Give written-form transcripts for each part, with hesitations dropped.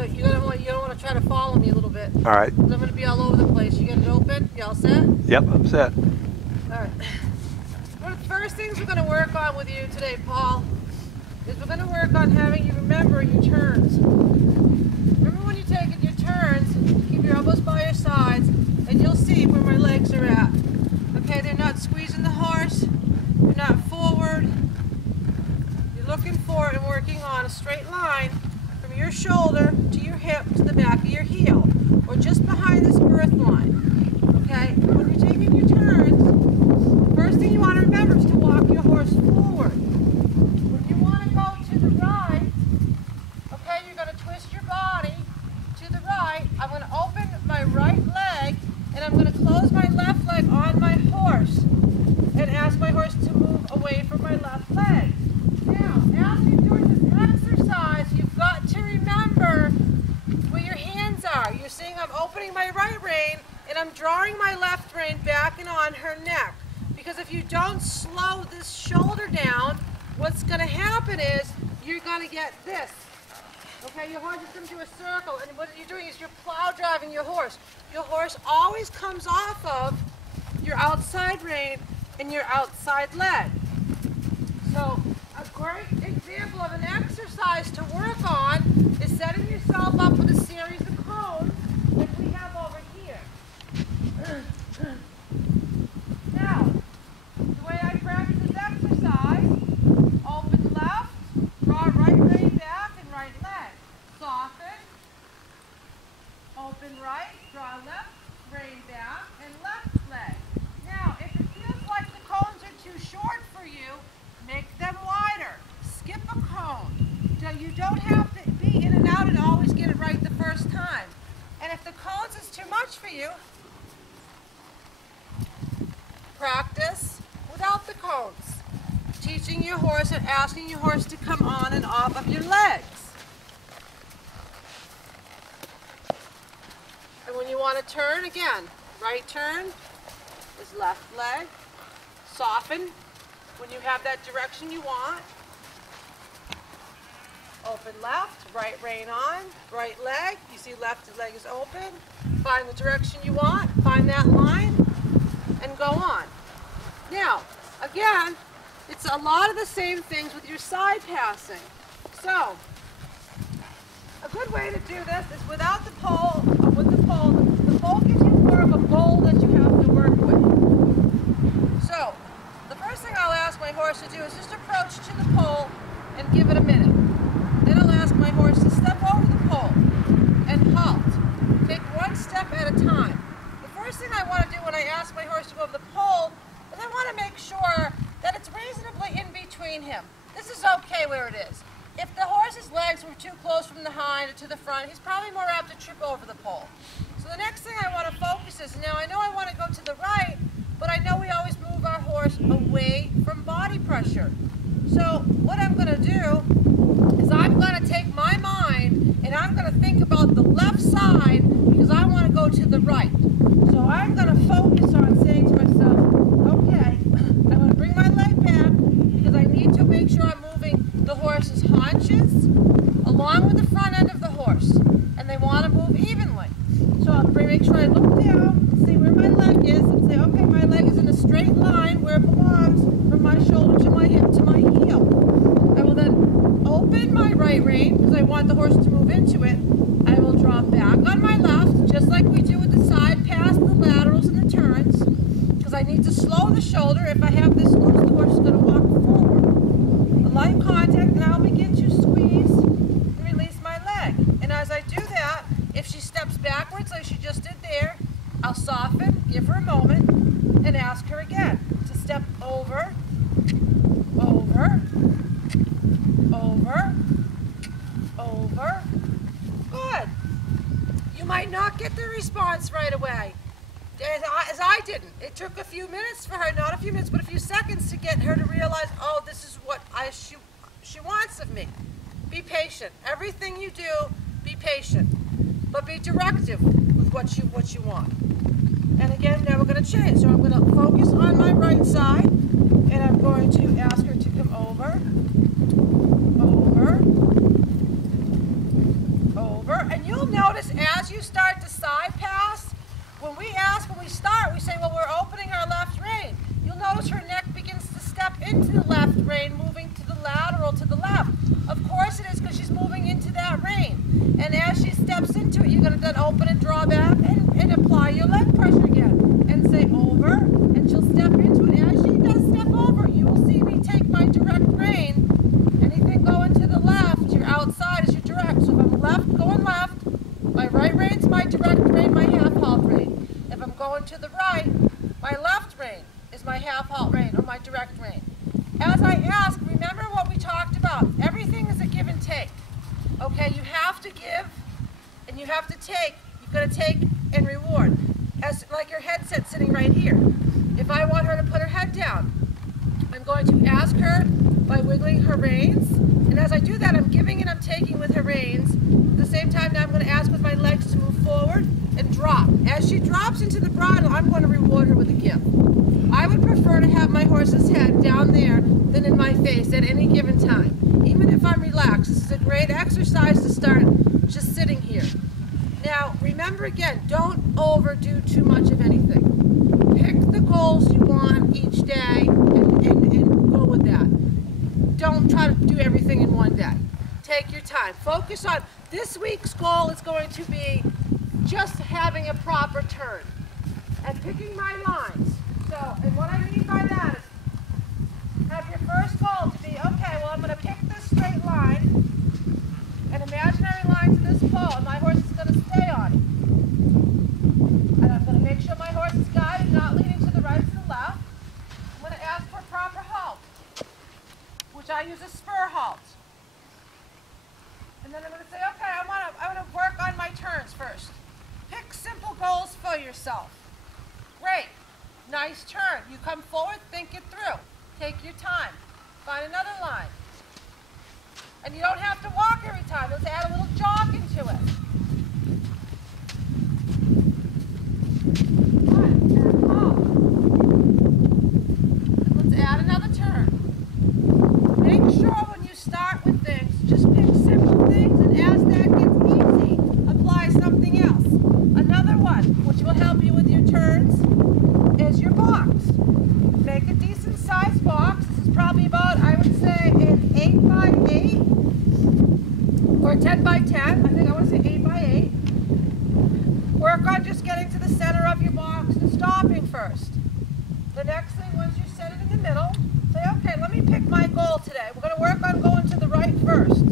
So you don't want to try to follow me a little bit. All right. I'm going to be all over the place. You get it open? You all set? Yep, I'm set. All right. One of the first things we're going to work on with you today, Paul, is we're going to work on having you remember your turns. Remember when you take your turns, keep your elbows by your sides, and you'll see where my legs are at. Okay, they're not squeezing the horse, they're not forward. You're looking forward and working on a straight line from your shoulder to your hip to the back of your heel, or just behind this girth line. Okay, when you're taking your turns, first thing you want to remember is to walk your horse forward. When you want to go to the right, okay, you're going to twist your body to the right. I'm going to open my right leg, and I'm going to close my left leg on my horse and ask my horse to move away from my left leg. Now, as you're doing this exercise, you've got to remember where your hands are. You're seeing I'm opening my right rein and I'm drawing my left rein back and on her neck. Because if you don't slow this shoulder down, what's going to happen is you're going to get this. Okay, your horse is going to do a circle, and what you're doing is you're plow driving your horse. Your horse always comes off of your outside rein and your outside leg. So a great example of an exercise to work on is setting yourself up with a series of cones like we have over here. Now, the way I practice this exercise, open left, draw right rein back and right leg. Soften, open right, draw left, rein back, and left leg. Now, if it feels like the cones are too short for you, make them wider. Skip a cone. You don't have to be in and out and always get it right the first time. And if the cones is too much for you, practice without the cones. Teaching your horse and asking your horse to come on and off of your legs. And when you want to turn, again, right turn is left leg. Soften when you have that direction you want. Open left, right rein on, right leg. You see left leg is open. Find the direction you want, find that line, and go on. Now, again, it's a lot of the same things with your side passing. So, a good way to do this is without the pole, or with the pole. The pole gives you more of a goal that you have to work with. So, the first thing I'll ask my horse to do is just approach to the pole and give it a minute. Then I'll ask my horse to step over the pole and halt. Take one step at a time. The first thing I want to do when I ask my horse to go over the pole is I want to make sure that it's reasonably in between him. This is okay where it is. If the horse's legs were too close from the hind to the front, he's probably more apt to trip over the pole. So the next thing I want to focus is, now I know I want to go to the right, but I know we always move our horse away from body pressure. So what I'm going to do is I'm going to take my mind and I'm going to think about the left side because I want to go to the right. So I'm going to focus on saying to myself, okay, I'm going to bring my leg back because I need to make sure I'm moving the horse's haunches along with the front end of the horse. And they want to move evenly. So I'll make sure I look down and see where my leg is and say, okay, my leg is in a straight line where it belongs from my shoulder to my hip to my heel. I will then open my right rein because I want the horse to move into it. I will drop back on my left, just like we do with the side pass, the laterals, and the turns, because I need to slow the shoulder. If I have this loose, the horse is going to walk forward. A light contact, and I'll begin to squeeze and release my leg. And as I do that, if she steps backwards like she just did there, I'll soften, give her a moment, and ask her again to step over, over, over, over. Good. You might not get the response right away, as I didn't. It took a few minutes for her, not a few minutes, but a few seconds to get her to realize, oh, this is what she wants of me. Be patient. Everything you do, be patient, but be directive with what you want. And again, now we're going to change. So I'm going to focus on my right side, and I'm going to ask her to come over, over, over, we ask when we start, we say, well, we're opening our left rein. You'll notice her neck begins to step into the left rein, moving to the lateral to the left. Of course it is, because she's moving into that rein. And as she steps into it, you're going to then open and draw back and apply your leg pressure again. And say over, and she'll step into it. As she does step over, you will see me take my direct rein. Anything going to the left, your outside is your direct. So if I'm left, going left, my right rein's my direct rein, my half-halt rein. If I'm going to the right, my left rein is my half-halt rein or my direct rein. As I ask, remember what we talked about. Everything is a give and take. Okay, you have to give and you have to take. You've got to take and reward. As like your headset sitting right here. If I want her to put her head down, I'm going to ask her by wiggling her reins. And as I do that, I'm giving and I'm taking with her reins. At the same time, now I'm going to ask with my legs to move forward and drop. As she drops into the bridle, I'm going to reward her with a give. I would prefer to have my horse's head down there than in my face at any given time. Even if I'm relaxed, this is a great exercise to start just sitting here. Now, remember again, don't overdo too much of anything. Pick the goals you want each day and go with that. Don't try to do everything in one day. Take your time. Focus on this week's goal is going to be just having a proper turn and picking my lines. So, and what I mean by that is have your first goal to be, okay, well, I'm going to pick this straight line, an imaginary line to this pole, and my horse is going to stay on it. And I'm going to make sure my horse is guided, not leaning to the right or to the left. I'm going to ask for a proper halt, which I use a spur halt. And then I'm going to say, okay, I want to work on my turns first. Pick simple goals for yourself. Great. Nice turn. You come forward, think it through. Take your time. Find another line. And you don't have to walk every time. Let's add a little jog into it. And up. And let's add another turn. Make sure when you start with things, just pick simple things, and as that gets easy, apply something else. Another one, which will help you with your turns, is your box. Make a decent sized box. This is probably about, I would say, an 8 by 8 or 10 by 10. I think I want to say 8 by 8. Work on just getting to the center of your box and stopping first. The next thing, once you set it in the middle, say, okay, let me pick my goal today. We're going to work on going to the right first.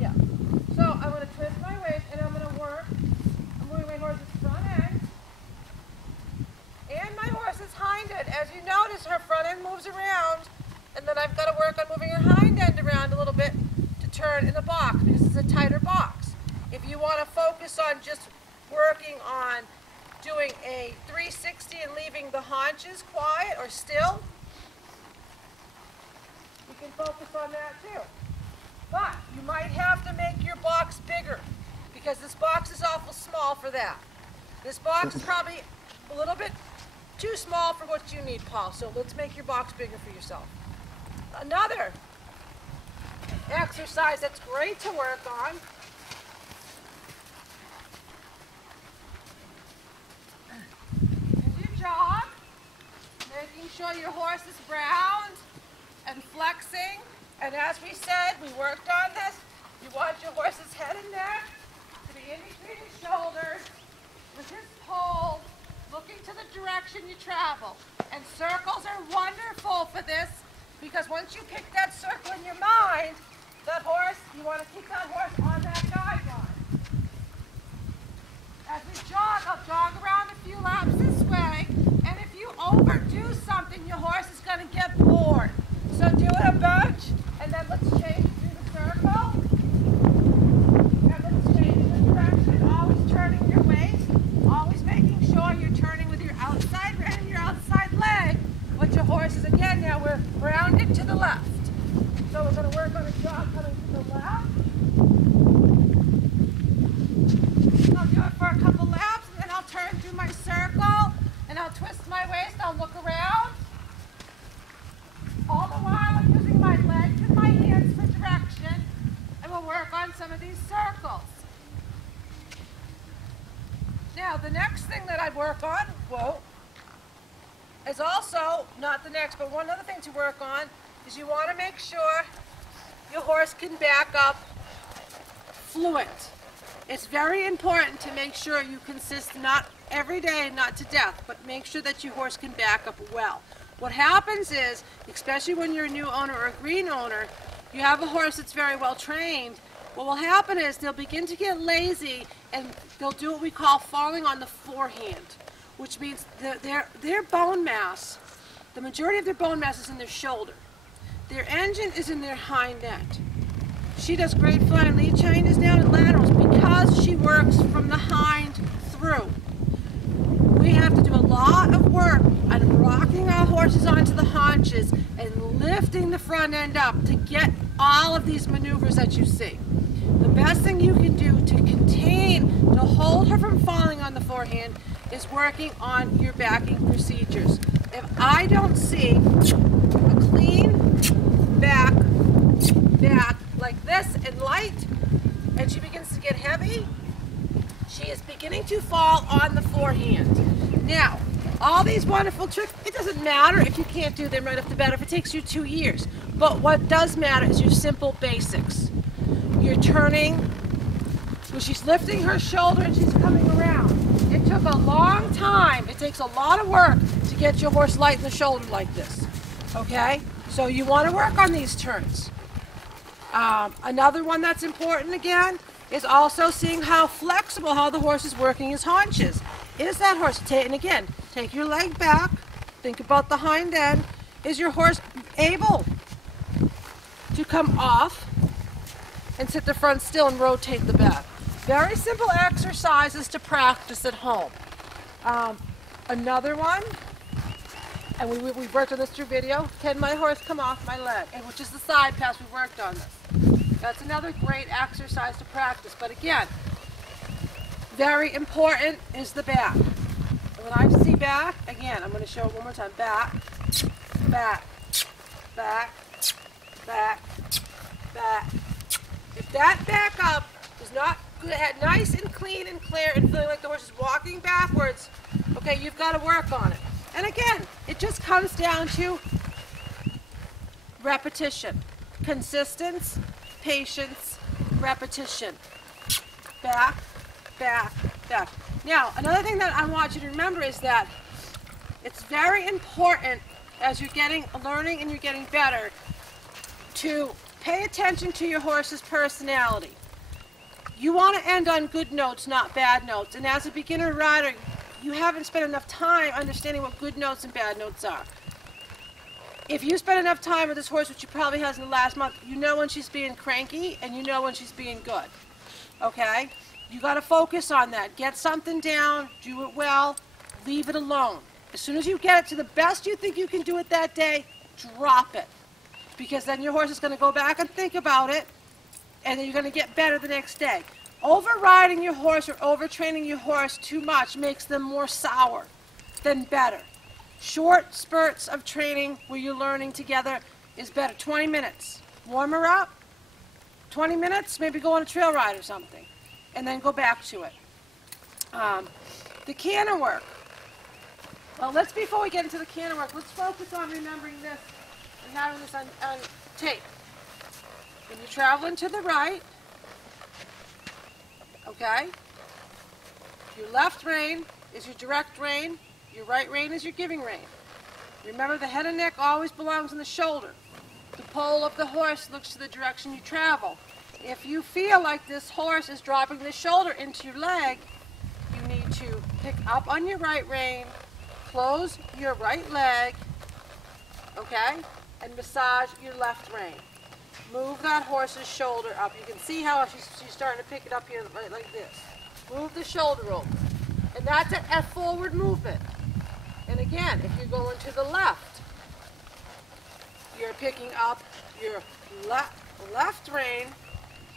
Yeah. So I'm going to twist my waist and I'm going to work. I'm moving my horse's front end and my horse's hind end. As you notice, her front end moves around, and then I've got to work on moving her hind end around a little bit to turn in the box because it's a tighter box. If you want to focus on just working on doing a 360 and leaving the haunches quiet or still, you can focus on that too. But you might have to make your box bigger because this box is awful small for that. This box is probably a little bit too small for what you need, Paul. So let's make your box bigger for yourself. Another exercise that's great to work on is your jog, making sure your horse is round and flexing. And as we said, we worked on this. You want your horse's head and neck to be in between his shoulders with his pole looking to the direction you travel. And circles are wonderful for this because once you pick that circle in your mind, that horse, you want to keep that horse on that guideline. As we jog, I'll jog around a few laps this way, and if you overdo something, your horse is going to get bored. So do it a bunch, and then let's change through the circle. And let's change the direction, always turning your waist, always making sure you're turning with your outside rein and your outside leg. But your horse is, again, now we're rounded to the left. So we're going to work on a jog coming to the left. I'll do it for a couple laps, and then I'll turn through my circle, and I'll twist my waist, I'll look around. All the while I'm using my legs and my hands for direction, and we'll work on some of these circles. Now, the next thing that I'd work on, whoa, is also, not the next, but one other thing to work on is you want to make sure your horse can back up fluent. It's very important to make sure you consist, not every day, not to death, but make sure that your horse can back up well. What happens is, especially when you're a new owner or a green owner, you have a horse that's very well trained, what will happen is they'll begin to get lazy and they'll do what we call falling on the forehand, which means their bone mass, the majority of their bone mass is in their shoulder. Their engine is in their hind end. She does great flying lead changes down in laterals because she works from the hind through. We have to do a lot of work on rocking our horses onto the haunches and lifting the front end up to get all of these maneuvers that you see. The best thing you can do to hold her from falling on the forehand is working on your backing procedures. If I don't see a clean back like this and light, and she begins to get heavy, she is beginning to fall on the forehand. Now, all these wonderful tricks, it doesn't matter if you can't do them right off the bat, if it takes you 2 years. But what does matter is your simple basics. You're turning, when she's lifting her shoulder and she's coming around. It took a long time, it takes a lot of work to get your horse light in the shoulder like this. Okay? So you want to work on these turns. Another one that's important again is also seeing how flexible, how the horse is working his haunches. Is that horse, and again, take your leg back, think about the hind end. Is your horse able to come off and sit the front still and rotate the back? Very simple exercises to practice at home. Another one, and we worked on this through video, can my horse come off my leg? And which is the side pass, we worked on this. That's another great exercise to practice. But again, very important is the back. When I see back, again, I'm going to show it one more time. Back, back, back, back, back. If that back up is not nice and clean and clear and feeling like the horse is walking backwards, okay, you've got to work on it. And again, it just comes down to repetition, consistency, patience, repetition. Back, back, back. Now, another thing that I want you to remember is that it's very important as you're learning and you're getting better to pay attention to your horse's personality. You want to end on good notes, not bad notes. And as a beginner rider, you haven't spent enough time understanding what good notes and bad notes are. If you spend enough time with this horse, which you probably has in the last month, you know when she's being cranky and you know when she's being good. Okay? You got to focus on that. Get something down, do it well, leave it alone. As soon as you get it to the best you think you can do it that day, drop it. Because then your horse is going to go back and think about it, and then you're going to get better the next day. Overriding your horse or overtraining your horse too much makes them more sour than better. Short spurts of training where you're learning together is better. 20 minutes. Warm her up. 20 minutes, maybe go on a trail ride or something. And then go back to it. The canter work. Well, before we get into the canter work, let's focus on remembering this and having this on tape. When you're traveling to the right, okay, your left rein is your direct rein, your right rein is your giving rein. Remember, the head and neck always belongs in the shoulder. The pole of the horse looks to the direction you travel. If you feel like this horse is dropping the shoulder into your leg, you need to pick up on your right rein, close your right leg, okay, and massage your left rein. Move that horse's shoulder up. You can see how she's starting to pick it up here like this. Move the shoulder over. And that's a forward movement. And again, if you're going to the left, you're picking up your left rein,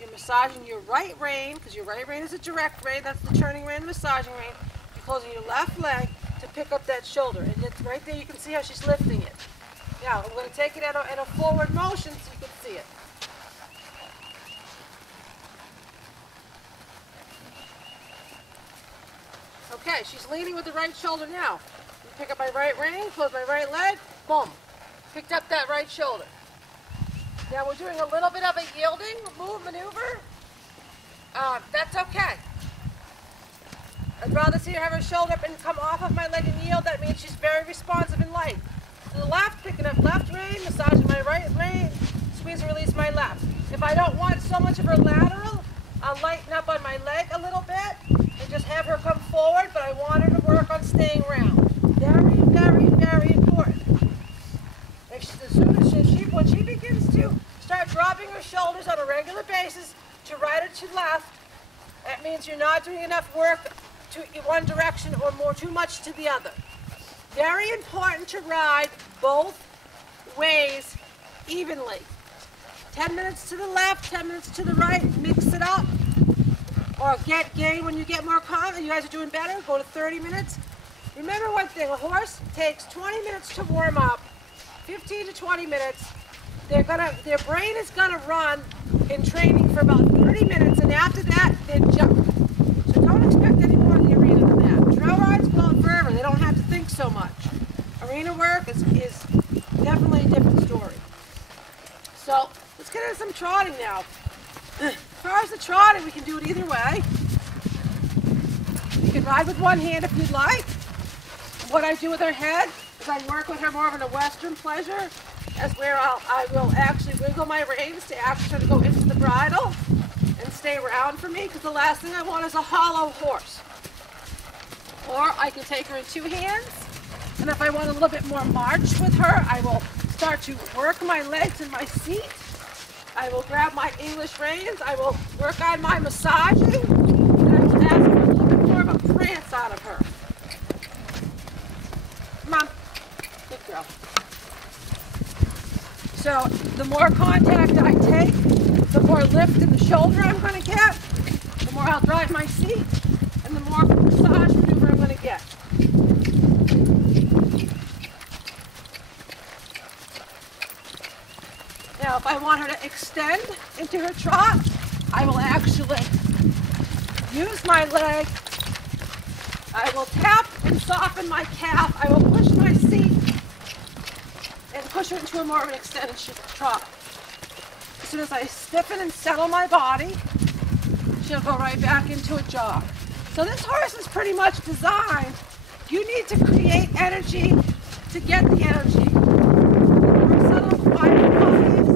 you're massaging your right rein, because your right rein is a direct rein, that's the turning rein, massaging rein. You're closing your left leg to pick up that shoulder. And it's right there, you can see how she's lifting it. Now, I'm going to take it at a forward motion so you can see it. Okay, she's leaning with the right shoulder now. Pick up my right rein, close my right leg, boom. Picked up that right shoulder. Now we're doing a little bit of a yielding maneuver. That's okay. I'd rather see her have her shoulder up and come off of my leg and yield. That means she's very responsive and light. To the left, picking up left rein, massaging my right rein, squeeze and release my left. If I don't want so much of her lateral, I'll lighten up on my leg a little bit and just have her come forward, but I want her to work on staying round. Very, very, very important. When she begins to start dropping her shoulders on a regular basis to right or to left, that means you're not doing enough work to one direction or too much to the other. Very important to ride both ways evenly. 10 minutes to the left, 10 minutes to the right, mix it up. Or get gay when you get more confident. You guys are doing better, go to 30 minutes. Remember one thing, a horse takes 20 minutes to warm up, 15 to 20 minutes. Their brain is gonna run in training for about 30 minutes, and after that, they jump. So don't expect any more in the arena than that. Trail rides go on forever, they don't have to think so much. Arena work is definitely a different story. So let's get into some trotting now. As far as the trotting, we can do it either way. You can ride with one hand if you'd like. What I do with her head is I work with her more of in a Western pleasure, as where I will actually wiggle my reins to ask her to go into the bridle and stay around for me, because the last thing I want is a hollow horse. Or I can take her in two hands, and if I want a little bit more march with her, I will start to work my legs in my seat. I will grab my English reins, I will work on my massaging, and I will ask for a little bit more of a prance out of her. Come on, good girl. So the more contact I take, the more lift in the shoulder I'm going to get, the more I'll drive my seat, and the more massage maneuver I'm going to get. Now if I want her to extend into her trot, I will actually use my leg, I will tap and soften my calf, I will push my seat, and push her into a more of an extended trot. As soon as I stiffen and settle my body, she'll go right back into a jog. So this horse is pretty much designed, you need to create energy to get the energy. The more subtle, quiet your body is,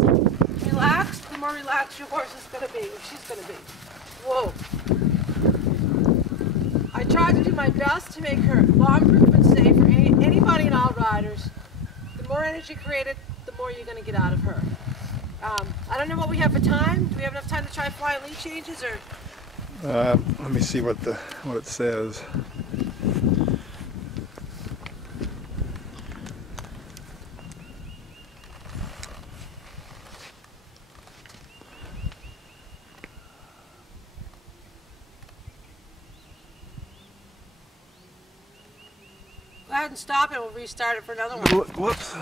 relaxed, the more relaxed your horse is going to be, or she's going to be. Whoa. I tried to do my best to make her bomb-proof and safe for anybody and all riders. The more energy created, the more you're going to get out of her. I don't know what we have for time. Do we have enough time to try flying lead changes, or? Let me see what it says. Go ahead and stop it. We'll restart it for another one. Whoops.